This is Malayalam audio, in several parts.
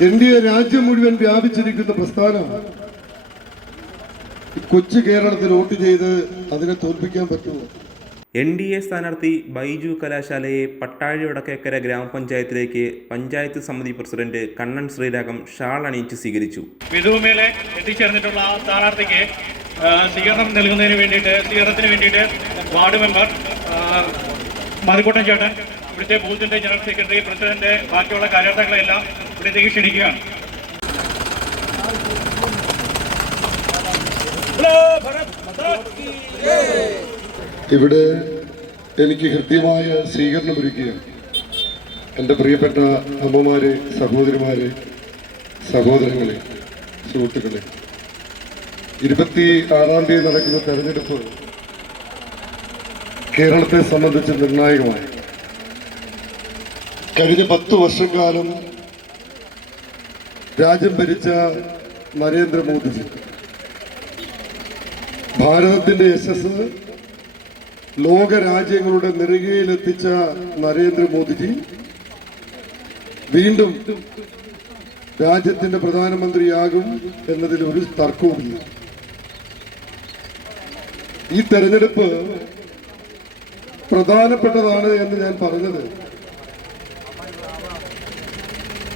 എൻ ഡി എ രാജ്യം മുഴുവൻ വ്യാപിച്ചിരിക്കുന്ന പ്രസ്ഥാനം കൊച്ചു കേരളത്തിൽ വോട്ട് ചെയ്ത് അതിനെ തോൽപ്പിക്കാൻ പറ്റുമോ? എൻ ഡി എ സ്ഥാനാർത്ഥി ബൈജു കലാശാലയെ പട്ടാഴി വടക്കേക്കര ഗ്രാമപഞ്ചായത്തിലേക്ക് പഞ്ചായത്ത് സമിതി പ്രസിഡന്റ് കണ്ണൻ ശ്രീരാഗം ഷാൾ അണിയിച്ച് സ്വീകരിച്ചു. വിധുമേലെ എത്തിച്ചേർന്നിട്ടുള്ള ആ സ്ഥാനാർത്ഥിക്ക് സ്വീകരണം നൽകുന്നതിന് വേണ്ടിയിട്ട് സ്വീകരണത്തിന് വേണ്ടിയിട്ട് വാർഡ് മെമ്പർ ആ, മധുക്കൂട്ടൻ ചേട്ടൻ ഇവിടുത്തെ ബൂത്തിന്റെ ജനറൽ സെക്രട്ടറി പ്രസിഡന്റ് ബാക്കിയുള്ള കാര്യകർത്താക്കളെല്ലാം ഇവിടത്തേക്ക് ക്ഷണിക്കുകയാണ്. ഇവിടെ എനിക്ക് ഹൃദ്യമായ സ്വീകരണം ഒരുക്കുകയാണ്. എന്റെ പ്രിയപ്പെട്ട അമ്മമാരെ സഹോദരിമാരെ സഹോദരങ്ങളെ സുഹൃത്തുക്കളെ. ഇരുപത്തി ആറാം തീയതി നടക്കുന്ന തെരഞ്ഞെടുപ്പ് കേരളത്തെ സംബന്ധിച്ച് നിർണായകമായി. കഴിഞ്ഞ വർഷം വർഷക്കാലം രാജ്യം ഭരിച്ച നരേന്ദ്രമോദിജി. ഭാരതത്തിന്റെ യശസ് ലോക രാജ്യങ്ങളുടെ നെറുകയിലെത്തിച്ച നരേന്ദ്രമോദിജി. വീണ്ടും രാജ്യത്തിന്റെ പ്രധാനമന്ത്രിയാകും എന്നതിൽ ഒരു തർക്കവുമില്ല. ഈ തെരഞ്ഞെടുപ്പ് പ്രധാനപ്പെട്ടതാണ് എന്ന് ഞാൻ പറഞ്ഞത്.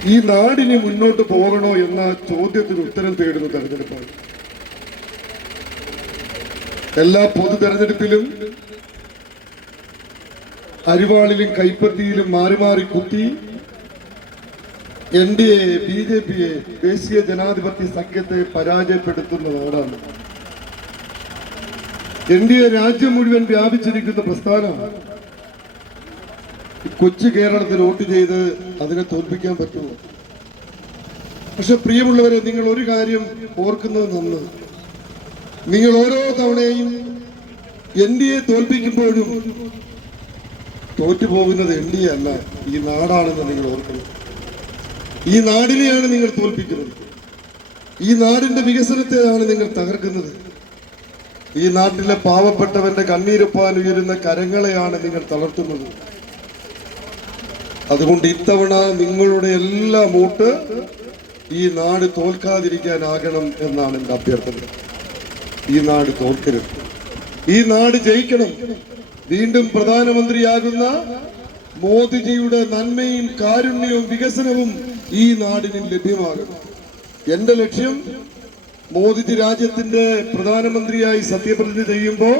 ഈ നാടിനി മുന്നോട്ട് പോകണോ എന്ന ചോദ്യത്തിന് ഉത്തരം തേടുന്ന തെരഞ്ഞെടുപ്പാണ്. എല്ലാ പൊതു തെരഞ്ഞെടുപ്പിലും അരിവാളിലും കൈപ്പത്തിയിലും മാറി മാറി കുത്തി N D A B J പിയെ ദേശീയ ജനാധിപത്യ സഖ്യത്തെ പരാജയപ്പെടുത്തുന്ന നാടാണ് എൻ ഡി എ രാജ്യം മുഴുവൻ വ്യാപിച്ചിരിക്കുന്ന പ്രസ്ഥാനമാണ്. കൊച്ചു കേരളത്തിൽ വോട്ട് ചെയ്ത് അതിനെ തോൽപ്പിക്കാൻ പറ്റുമോ? പക്ഷെ പ്രിയമുള്ളവരെ നിങ്ങൾ ഒരു കാര്യം ഓർക്കുന്നത് നന്ന്. നിങ്ങൾ ഓരോ തവണയും എൻ ഡി എ തോൽപ്പിക്കുമ്പോഴും തോറ്റുപോകുന്നത് എൻ ഡി എ അല്ല ഈ നാടാണെന്ന് നിങ്ങൾ ഓർക്കണം. ഈ നാടിനെയാണ് നിങ്ങൾ തോൽപ്പിക്കുന്നത്. ഈ നാടിന്റെ വികസനത്തെയാണ് നിങ്ങൾ തകർക്കുന്നത്. ഈ നാട്ടിലെ പാവപ്പെട്ടവന്റെ കണ്ണീരൊപ്പാൻ ഉയരുന്ന കരങ്ങളെയാണ് നിങ്ങൾ തളർത്തുന്നത്. അതുകൊണ്ട് ഇത്തവണ നിങ്ങളുടെ എല്ലാ വോട്ട് ഈ നാട് തോൽക്കാതിരിക്കാനാകണം എന്നാണ് എന്റെ അഭ്യർത്ഥന. ഈ നാട് തോൽക്കരുത്. ഈ നാട് ജയിക്കണം. വീണ്ടും പ്രധാനമന്ത്രിയാകുന്ന മോദിജിയുടെ നന്മയും കാരുണ്യവും വികസനവും ഈ നാടിന് ലഭ്യമാകണം. എന്റെ ലക്ഷ്യം മോദിജി രാജ്യത്തിന്റെ പ്രധാനമന്ത്രിയായി സത്യപ്രതിജ്ഞ ചെയ്യുമ്പോൾ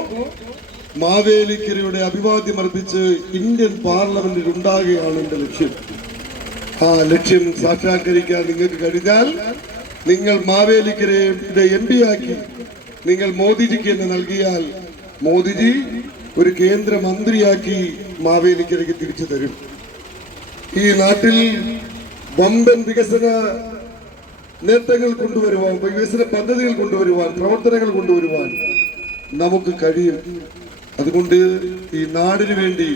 മാവേലിക്കരയുടെ അഭിവാദ്യം അർപ്പിച്ച് ഇന്ത്യൻ പാർലമെന്റിൽ ഉണ്ടാകുകയാണ് എന്റെ ലക്ഷ്യം. ആ ലക്ഷ്യം സാക്ഷാത്കരിക്കാൻ നിങ്ങൾക്ക് കഴിഞ്ഞാൽ നിങ്ങൾ മാവേലിക്കരയുടെ എം പി ആക്കി നിങ്ങൾ മോദിജിക്ക് എന്ന് നൽകിയാൽ മോദിജി ഒരു കേന്ദ്ര മന്ത്രിയാക്കി മാവേലിക്കരയ്ക്ക് തിരിച്ചു തരും. ഈ നാട്ടിൽ വമ്പൻ വികസന നേട്ടങ്ങൾ കൊണ്ടുവരുവാൻ വികസന പദ്ധതികൾ കൊണ്ടുവരുവാൻ പ്രവർത്തനങ്ങൾ കൊണ്ടുവരുവാൻ നമുക്ക് കഴിയും. അതുകൊണ്ട് ഈ നാടിനു വേണ്ടി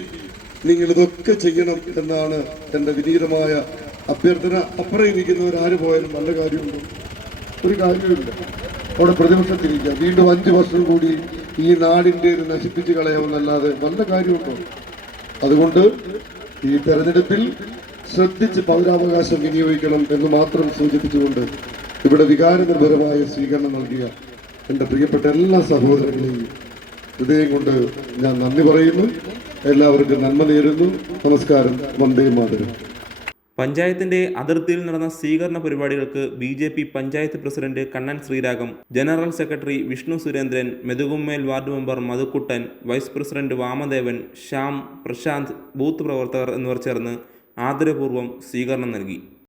നിങ്ങൾ ഇതൊക്കെ ചെയ്യണം എന്നാണ് എന്റെ വിനീതമായ അഭ്യർത്ഥന. അപ്പുറം ഇരിക്കുന്നവരാര് പോയാലും നല്ല കാര്യമുണ്ട്. ഒരു കാര്യമില്ല അവിടെ പ്രതിപക്ഷത്തിരിക്കുക വീണ്ടും അഞ്ച് വർഷം കൂടി ഈ നാടിന്റെ ഇത് നശിപ്പിച്ച് നല്ല കാര്യമുണ്ടോ. അതുകൊണ്ട് ഈ തെരഞ്ഞെടുപ്പിൽ ശ്രദ്ധിച്ച് പൗരാവകാശം വിനിയോഗിക്കണം എന്ന് മാത്രം സൂചിപ്പിച്ചുകൊണ്ട് ഇവിടെ വികാരനിർഭരമായ സ്വീകരണം നൽകിയ എന്റെ പ്രിയപ്പെട്ട എല്ലാ സഹോദരങ്ങളെയും ഹൃദയം കൊണ്ട് ഞാൻ നന്ദി പറയുന്നു. എല്ലാവർക്കും നന്മ നേരുന്നു. നമസ്കാരം. വന്ദേ മാതരം. പഞ്ചായത്തിന്റെ അതിർത്തിയിൽ നടന്ന സ്വീകരണ പരിപാടികൾക്ക് B J P panchayat president Kannan Sreeragam general secretary Vishnu Surendran Methukummel ward member Madhukuttan vice president Vamadevan Shyam Prashanth booth പ്രവർത്തകർ എന്നിവർ ചേർന്ന് ആദരപൂർവം സ്വീകരണം നൽകി.